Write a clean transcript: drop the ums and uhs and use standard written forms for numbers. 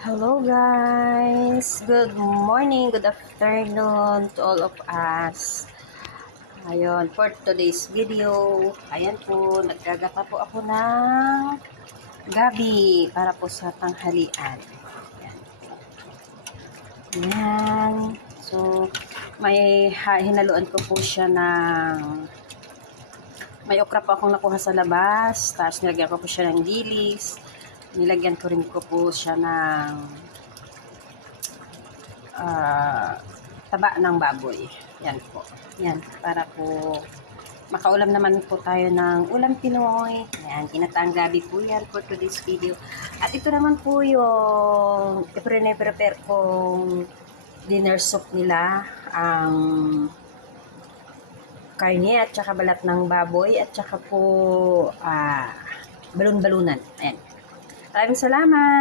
Hello guys! Good morning, good afternoon to all of us. Ayun, for today's video, ayan po, naggagata po ako ng gabi para po sa tanghalian. Ayan. Ayan. So, hinaluan ko po siya ng may okra po akong nakuha sa labas, tapos nilagyan ko po siya ng dilis. Nilagyan ko rin ko po siya ng taba ng baboy. Yan po. Yan, para po makaulam naman po tayo ng ulam Pinoy. Yan, kinataang gabi po yan for today's video. At ito naman po yung i-prepare kong dinner soup nila. Ang karne at saka balat ng baboy at saka po balon-balunan. Ayan. Maraming salamat!